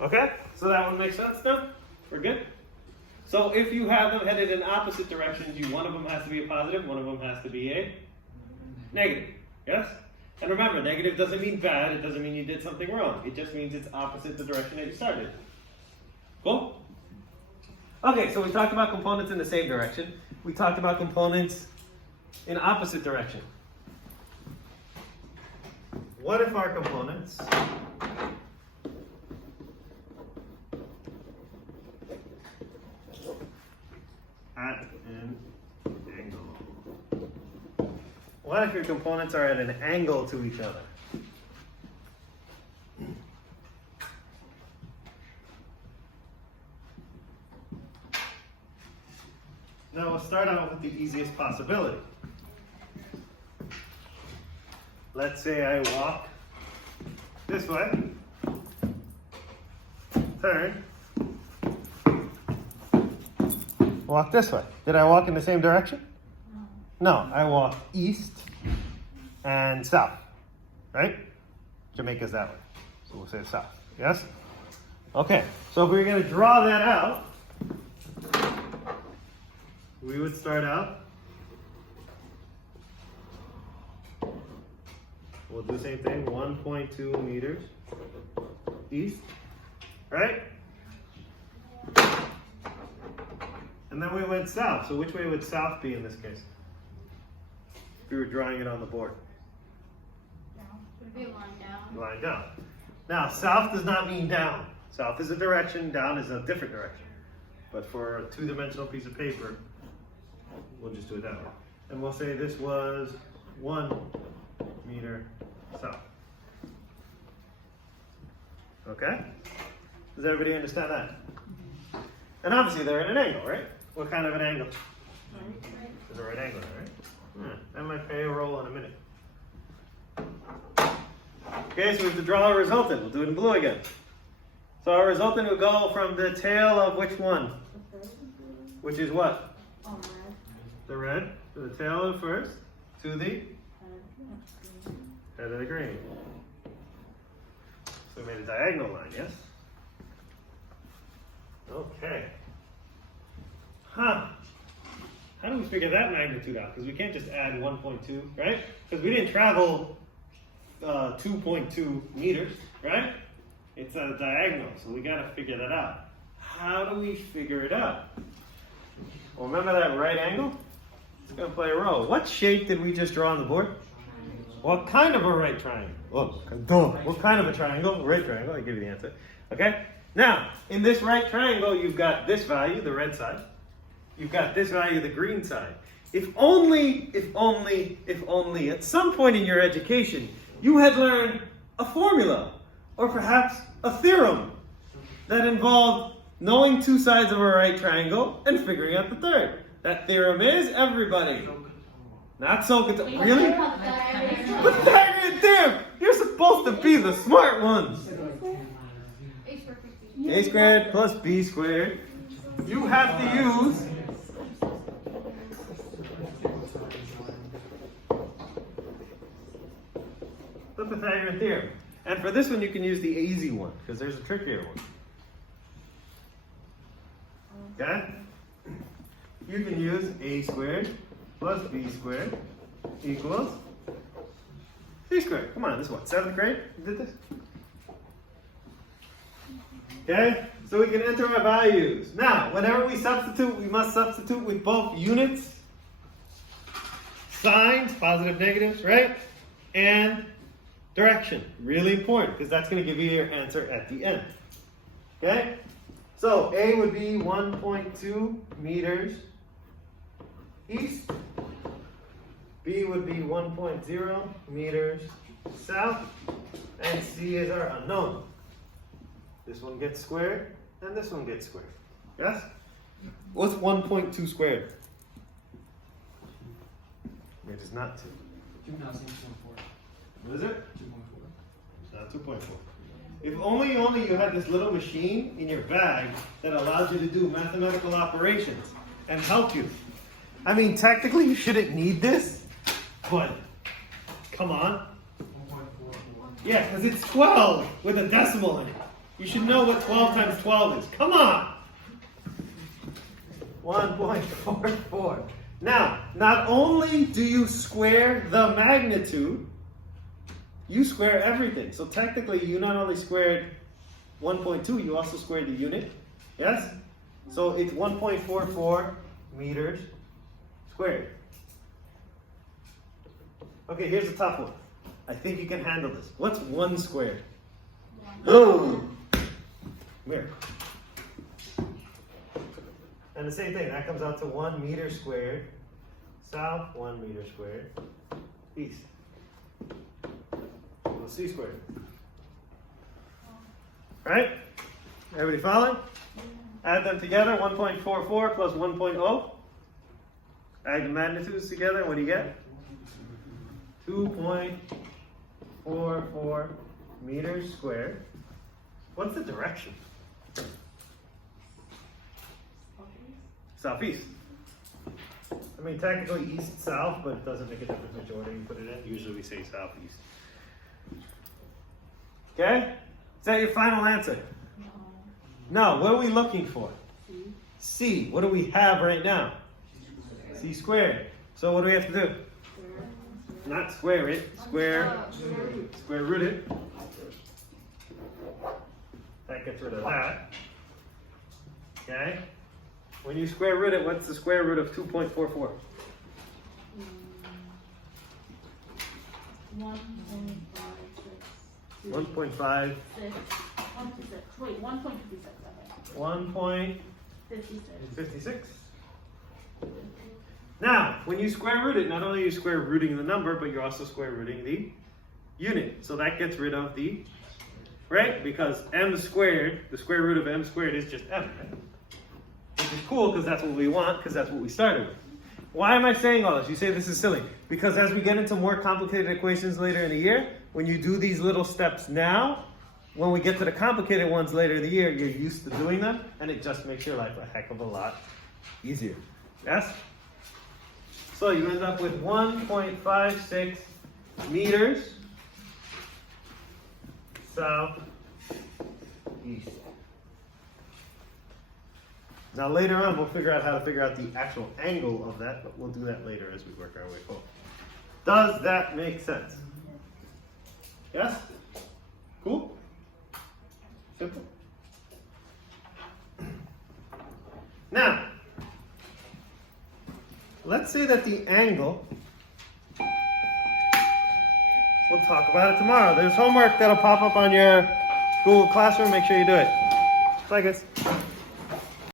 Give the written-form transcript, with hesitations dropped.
Okay, so that one makes sense now? We're good? So if you have them headed in opposite directions, one of them has to be a positive, one of them has to be a negative. Yes? And remember, negative doesn't mean bad, it doesn't mean you did something wrong. It just means it's opposite the direction that you started. Cool? Okay, so we talked about components in the same direction. We talked about components in opposite direction. What if our components at an angle? What if your components are at an angle to each other? Now we'll start out with the easiest possibility. Let's say I walk this way, turn, walk this way. Did I walk in the same direction? No, I walk east and south, right? Jamaica's that way, so we'll say south, yes? Okay, so if we were going to draw that out, we would start out, we'll do the same thing, 1.2 meters east, right? And then we went south, so which way would south be in this case? If we were drawing it on the board. Down. Would it be a line down? Line down. Now, south does not mean down. South is a direction, down is a different direction. But for a two-dimensional piece of paper, we'll just do it that way. And we'll say this was 1 meter south. Okay? Does everybody understand that? And obviously they're at an angle, right? What kind of an angle? It's a right angle, right? That might play a role in a minute. Okay, so we have to draw a resultant. We'll do it in blue again. So our resultant will go from the tail of which one? Which is what? The red. So the tail of the first to the head of the green. So we made a diagonal line, yes? Okay. Huh. How do we figure that magnitude out? Because we can't just add 1.2, right? Because we didn't travel 2.2 meters, right? It's a diagonal, so we got to figure that out. How do we figure it out? Well, remember that right angle? It's going to play a role. What shape did we just draw on the board? What kind of a right triangle? Oh, what kind of a triangle? Right triangle, I'll give you the answer. Okay? Now, in this right triangle, you've got this value, the red side. You've got this value, the green side. If only, at some point in your education, you had learned a formula, or perhaps a theorem, that involved knowing two sides of a right triangle and figuring out the third. That theorem is, everybody. Not so good. Really? Pythagorean theorem! You're supposed to be the smart ones. A squared plus b squared. You have to use the Pythagorean theorem. And for this one, you can use the easy one, because there's a trickier one. Okay? You can use a squared plus b squared equals c squared. Come on, this is what, 7th grade? You did this? Okay? So we can enter our values. Now, whenever we substitute, we must substitute with both units, signs, positive, negatives, right? And direction. Really important, because that's going to give you your answer at the end. Okay? So A would be 1.2 meters east. B would be 1.0 meters south. And C is our unknown. This one gets squared, and this one gets squared. Yes? What's 1.2 squared? It is not 2. 2.4. What is it? 2.4. It's not 2.4. If only you had this little machine in your bag that allows you to do mathematical operations and help you. I mean, technically you shouldn't need this, but come on. 1.4. Yeah, because it's 12 with a decimal in it. You should know what 12 times 12 is. Come on! 1.44. Now, not only do you square the magnitude, you square everything. So technically, you not only squared 1.2, you also squared the unit. Yes? So it's 1.44 meters squared. Okay, here's a tough one. I think you can handle this. What's 1 squared? Oh! Here. And the same thing, that comes out to 1 meter squared. South, 1 meter squared. East. Equals c squared. Right? Everybody following? Add them together, 1.44 plus 1.0. Add the magnitudes together, what do you get? 2.44 meters squared. What's the direction? Southeast. I mean, technically east-south, but it doesn't make a difference which order you put it in. Usually we say southeast. Okay? Is that your final answer? No. What are we looking for? C. What do we have right now? C squared. So what do we have to do? Not square it. Square root it. That gets rid of that. Okay? When you square root it, what's the square root of 2.44? 1.5. Wait, 1.56. 1.56. Now, when you square root it, not only are you square rooting the number, but you're also square rooting the unit. So that gets rid of the, right? Because m squared, the square root of m squared is just m, right? Which is cool because that's what we want, because that's what we started with. Why am I saying all this? You say this is silly. Because as we get into more complicated equations later in the year, when you do these little steps now, when we get to the complicated ones later in the year, you're used to doing them, and it just makes your life a heck of a lot easier. Yes? So you end up with 1.56 meters southeast. Now later on, we'll figure out how to figure out the actual angle of that, but we'll do that later as we work our way forward. Does that make sense? Yes? Cool? Simple? Now, let's say that the angle, we'll talk about it tomorrow. There's homework that'll pop up on your Google Classroom. Make sure you do it. Bye, guys.